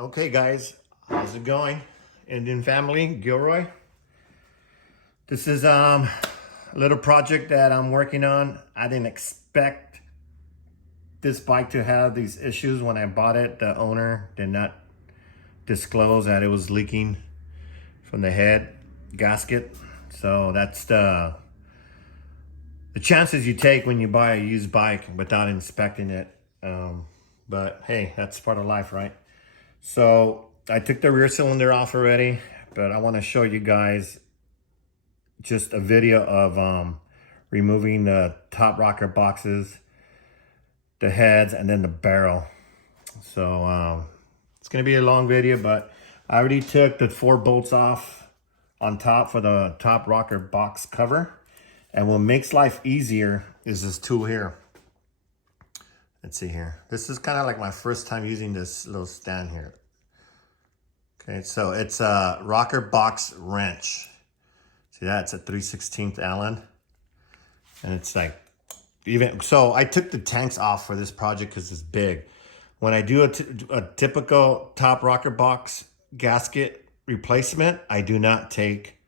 Okay guys, how's it going? Indian family, Gilroy. This is a little project that I'm working on. I didn't expect this bike to have these issues when I bought it. The owner did not disclose that it was leaking from the head gasket. So that's the chances you take when you buy a used bike without inspecting it. But hey, that's part of life, right? So I took the rear cylinder off already, but I want to show you guys just a video of removing the top rocker boxes, the heads, and then the barrel. So it's going to be a long video, but I already took the 4 bolts off on top for the top rocker box cover. And what makes life easier is this tool here. Let's see here. This is kind of like my first time using this little stand here. Okay, so it's a rocker box wrench. See that? It's a 3/16 Allen. And it's like, so I took the tanks off for this project because it's big. When I do a typical top rocker box gasket replacement, I do not take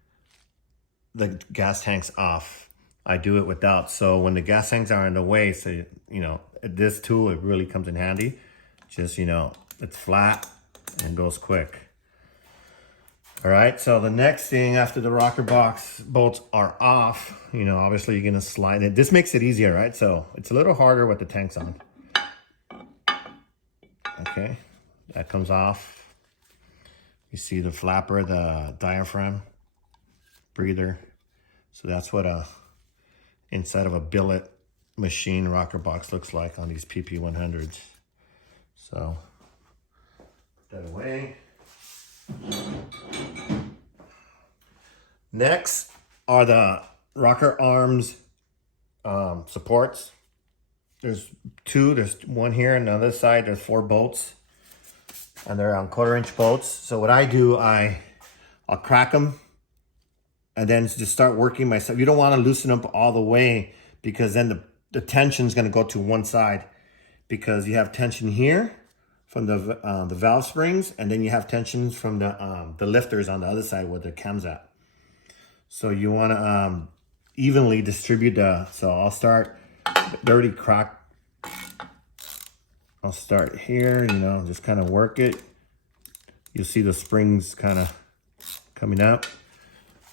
the gas tanks off. I do it without. So when the gas tanks are in the way, so you know, this tool, it really comes in handy. Just, you know, it's flat and goes quick. All right, so the next thing after the rocker box bolts are off, you know, obviously you're gonna slide it. This makes it easier, right? So it's a little harder with the tanks on. Okay, that comes off. You see the flapper, the diaphragm, breather. So that's what a inside of a billet machine rocker box looks like on these PP100s. So put that away. Next are the rocker arms supports. There's 2. There's one here, and on the other side there's 4 bolts, and they're on 1/4-inch bolts. So what I do, I'll crack them and then just start working myself. You don't want to loosen up all the way, because then the tension is going to go to one side, because you have tension here from the valve springs, and then you have tensions from the lifters on the other side where the cam's at. So you want to evenly distribute so I'll start, they're already cracked. I'll start here, you know, just kind of work it. You'll see the springs kind of coming up.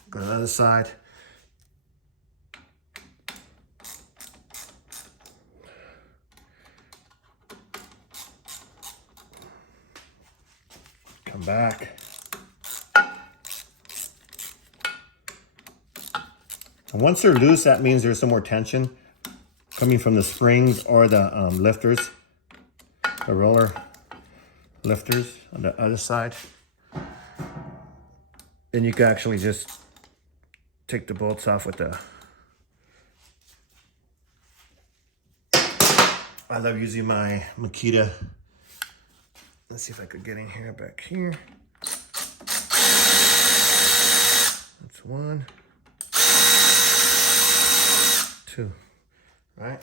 Go to the other side. Come back. And once they're loose, that means there's some more tension coming from the springs or the lifters, the roller lifters on the other side. Then you can actually just take the bolts off with the... I love using my Makita. Let's see if I could get in here, back here. That's 1, 2, right?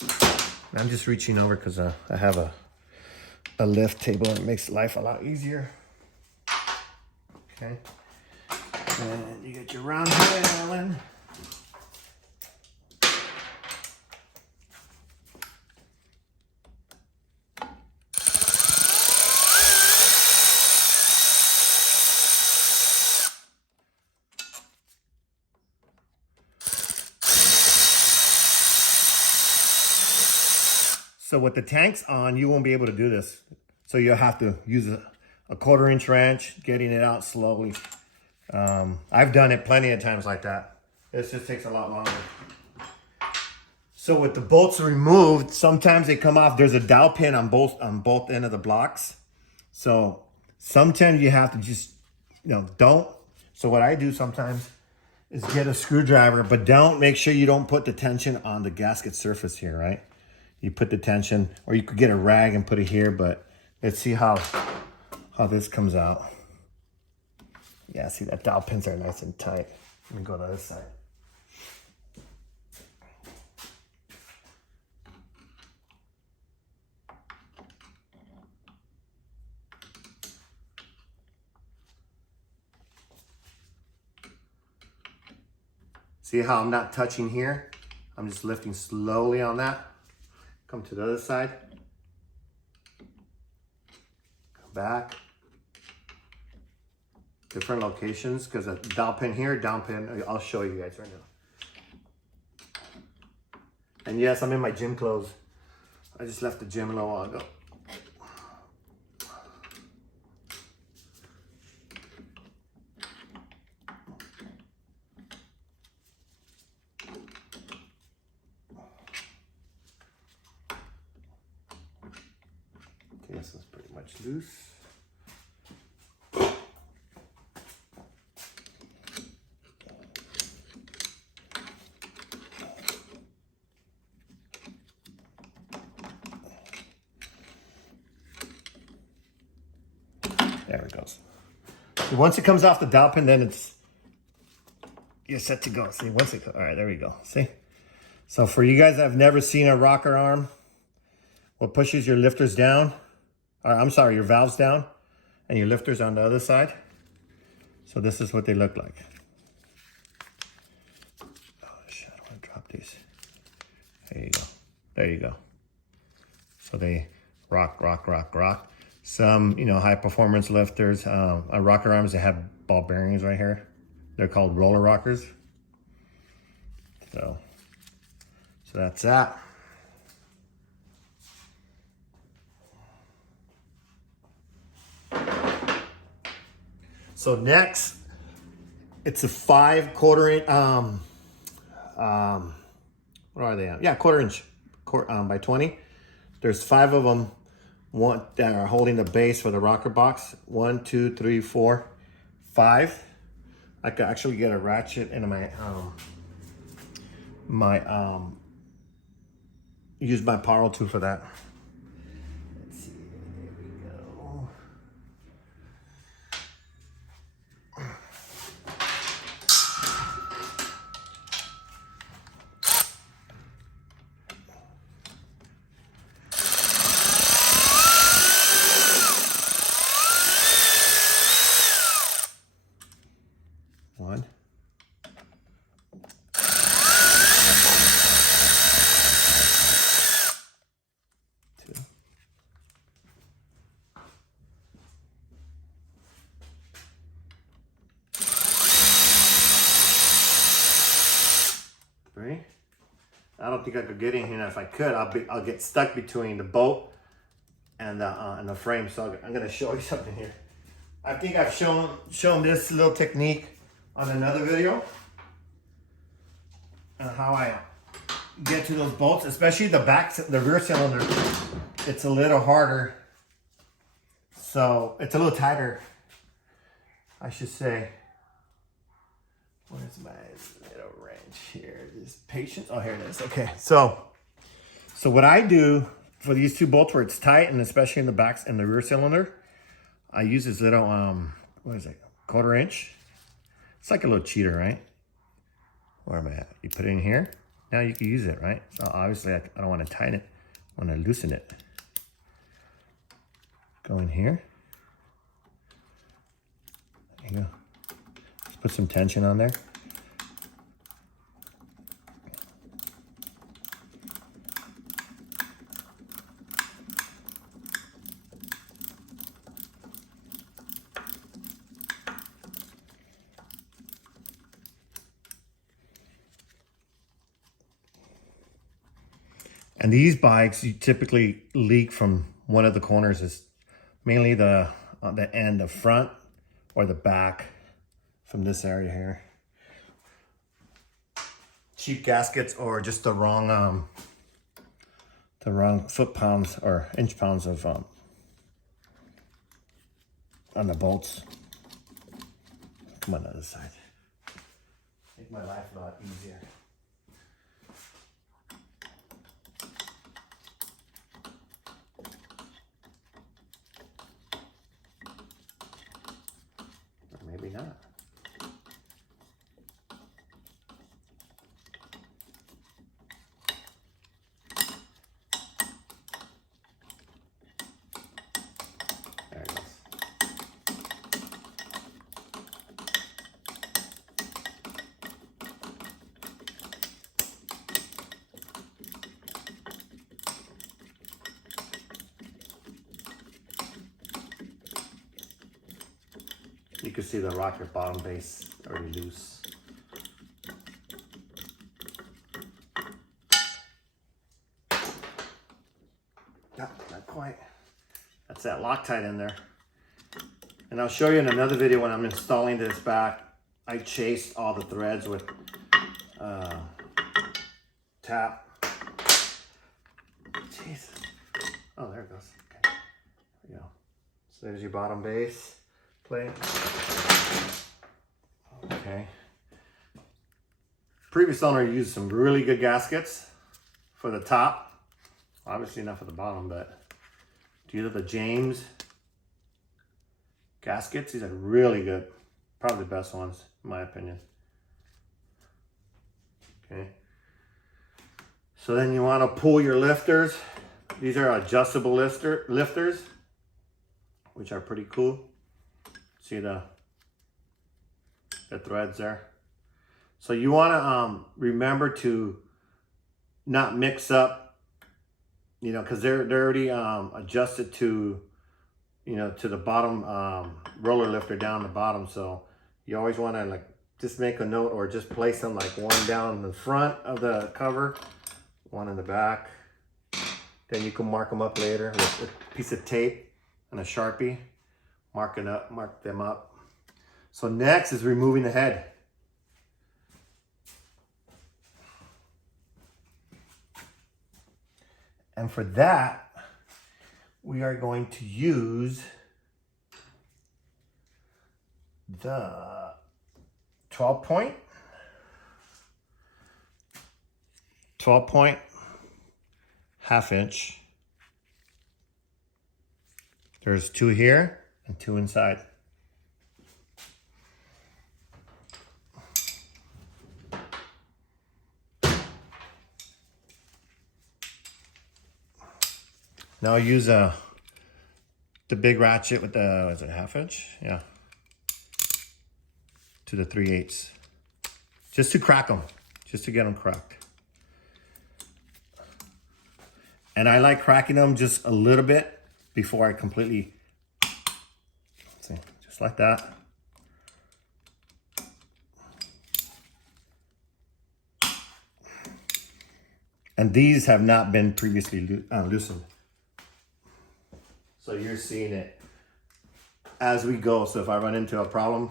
And I'm just reaching over because I have a lift table, and it makes life a lot easier. Okay. And you get your round head, Allen. So with the tanks on, you won't be able to do this. So you'll have to use a 1/4-inch wrench, getting it out slowly. I've done it plenty of times like that. This just takes a lot longer. So with the bolts removed, sometimes they come off. There's a dowel pin on both ends of the blocks. So sometimes you have to just, you know, don't. So what I do sometimes is get a screwdriver, but make sure you don't put the tension on the gasket surface here, right? You put the tension, or you could get a rag and put it here, but let's see how this comes out. Yeah, see that dowel pins are nice and tight. Let me go to the other side. See how I'm not touching here? I'm just lifting slowly on that. Come to the other side. Come back. Different locations, because a down pin here, down pin, I'll show you guys right now. And yes, I'm in my gym clothes. I just left the gym a little while ago. Okay, this is pretty much loose. There it goes. Once it comes off the dowel pin, then you're set to go. See, once it, all right, there we go. See? So for you guys that have never seen a rocker arm, what pushes your lifters down, or I'm sorry, your valves down, and your lifters on the other side. So this is what they look like. Oh shit, I don't want to drop these. There you go. There you go. So they rock, rock, rock, rock. Some, you know, high performance lifters, rocker arms, they have ball bearings right here. They're called roller rockers. So that's that. So next, it's a 5 1/4 inch, what are they at? Yeah, 1/4 inch by 20. There's 5 of them. One that are holding the base for the rocker box. 1, 2, 3, 4, 5. I could actually get a ratchet in use my power tool for that. Let's see, there we go. One. Two. 3. I don't think I could get in here. If I could, I'll get stuck between the bolt and the frame. So I'm gonna show you something here. I think I've shown this little technique on another video on how I get to those bolts, especially the rear cylinder. It's a little harder, so it's a little tighter, I should say. Where's my little wrench here? This patience. Oh, here it is. Okay, so what I do for these 2 bolts where it's tight, and especially in the backs and the rear cylinder, I use this little what is it? 1/4 inch. It's like a little cheater, right? Where am I at? You put it in here. Now you can use it, right? So obviously I don't want to tighten it. I want to loosen it. Go in here. There you go. Just put some tension on there. And these bikes, you typically leak from one of the corners, is mainly the end, the front or the back, from this area here. Cheap gaskets or just the wrong foot-pounds or inch-pounds of on the bolts. Come on the other side. Make my life a lot easier. Maybe not. There it goes. You can see the rocket bottom base already loose. Not quite. That's that Loctite in there. And I'll show you in another video when I'm installing this back. I chased all the threads with tap. Jeez. Oh, there it goes. Okay. There we go. So there's your bottom base plate. Okay. Previous owner used some really good gaskets for the top. Obviously not for the bottom, but these are the James gaskets. These are really good. Probably the best ones, in my opinion. Okay. So then you want to pull your lifters. These are adjustable lifters, which are pretty cool. See the threads there. So you want to remember to not mix up, you know, because they're already adjusted to, you know, to the bottom roller lifter down the bottom. So you always want to like just make a note or just place them like one down the front of the cover, one in the back. Then you can mark them up later with a piece of tape and a Sharpie. Mark them up. So next is removing the head. And for that, we are going to use the 12 point ½ inch. There's 2 here and 2 inside. Now I'll use the big ratchet with the, is it ½ inch? Yeah. To the 3/8. Just to crack them. Just to get them cracked. And I like cracking them just a little bit before I completely, see, just like that. And these have not been previously loosened. So you're seeing it as we go. So if I run into a problem,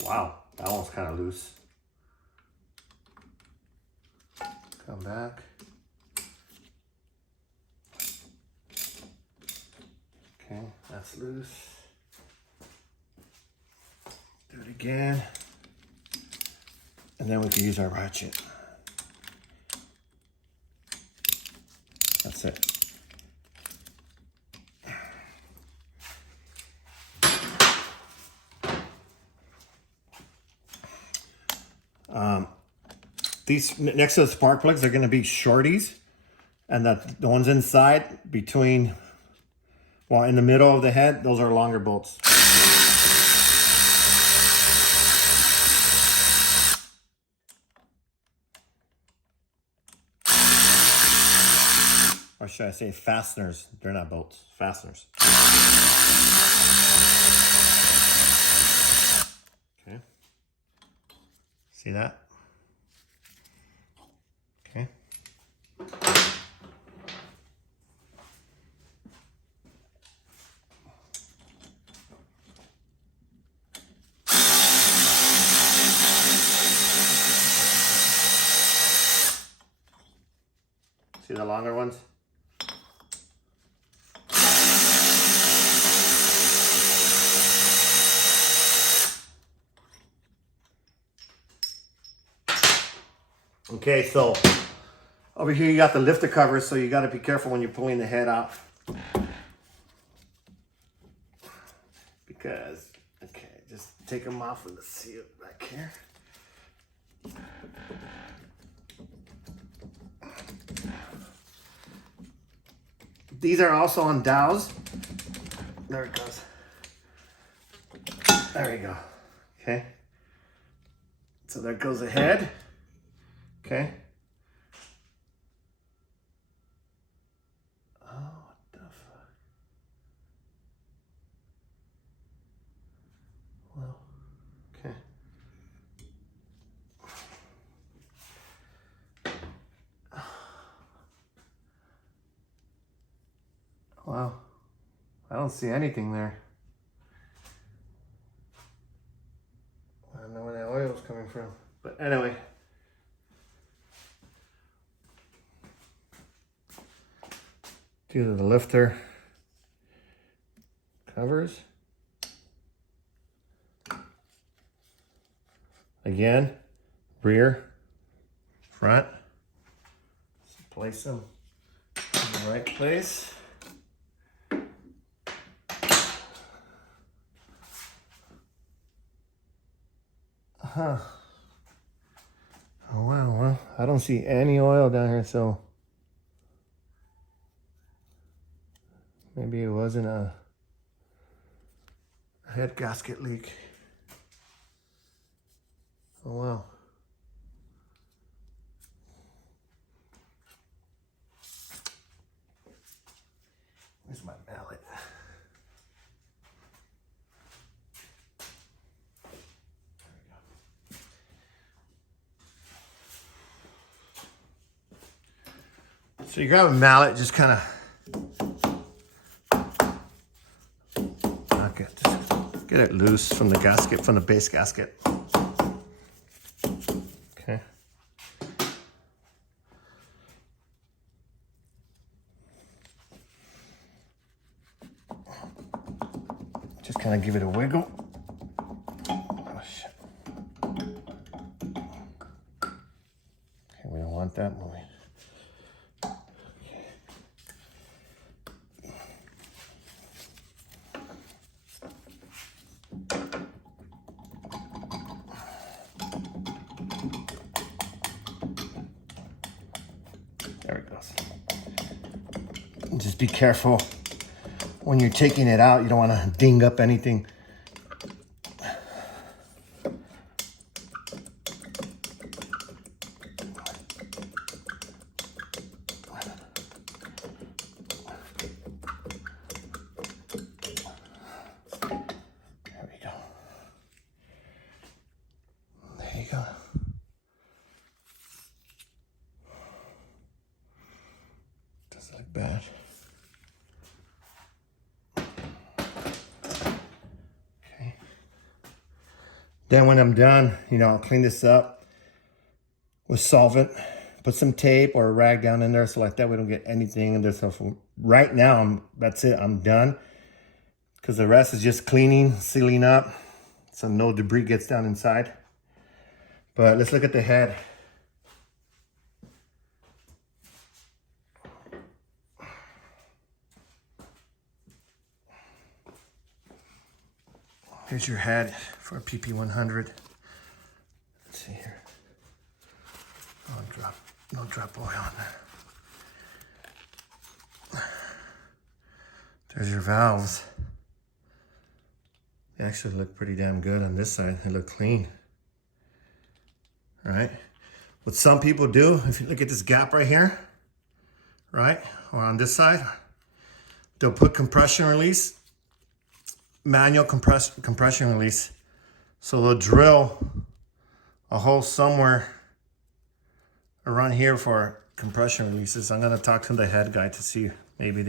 wow, that one's kind of loose. Come back. Okay, that's loose. Do it again. And then we can use our ratchet. That's it. These next to the spark plugs are going to be shorties, and the ones inside between, well, in the middle of the head, those are longer bolts. Or should I say fasteners? They're not bolts, fasteners. Okay. See that? Okay. See the longer ones? Okay, so over here you got the lifter covers, so you got to be careful when you're pulling the head out. Because, okay, just take them off and let's see it back here. These are also on dowels. There it goes. There we go. Okay. So there goes the head. Okay. Oh, what the fuck? Well, okay. Wow. I don't see anything there. I don't know where that oil is coming from. But anyway. These are the lifter covers. Again, rear, front. Let's place them in the right place. Huh. Oh wow, well, I don't see any oil down here, so maybe it wasn't a head gasket leak. Oh wow. Where's my mallet? So you grab a mallet, just kind of knock it, just get it loose from the gasket, from the base gasket. Okay. Just kind of give it a wiggle. Oh shit. Okay, we don't want that moving. There it goes. Just be careful when you're taking it out. You don't want to ding up anything. There we go. There you go. Doesn't look bad. Okay. Then when I'm done, I'll clean this up with solvent. Put some tape or a rag down in there so like that we don't get anything in there. So right now, that's it. I'm done. Because the rest is just cleaning, sealing up, so no debris gets down inside. But let's look at the head. Here's your head for a PP100. Let's see here. Oh, no drop oil on there. There's your valves. They actually look pretty damn good on this side. They look clean. All right. What some people do, if you look at this gap right here, right, or on this side, they'll put compression release, manual compression release. So they'll drill a hole somewhere around here for compression releases. I'm gonna talk to the head guy to see maybe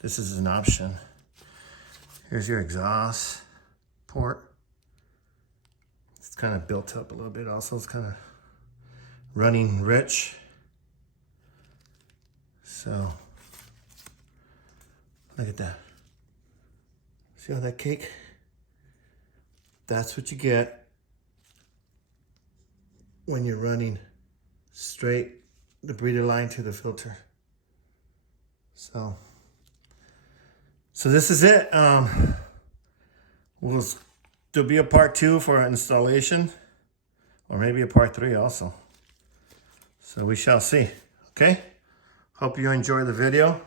this is an option. Here's your exhaust port. It's kind of built up a little bit also. It's kind of running rich. So, look at that. See all that cake? That's what you get when you're running straight the breather line to the filter. So this is it. There'll be a part 2 for installation, or maybe a part 3 also. So we shall see. Okay. Hope you enjoy the video.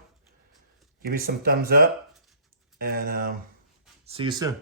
Give me some thumbs up, and see you soon.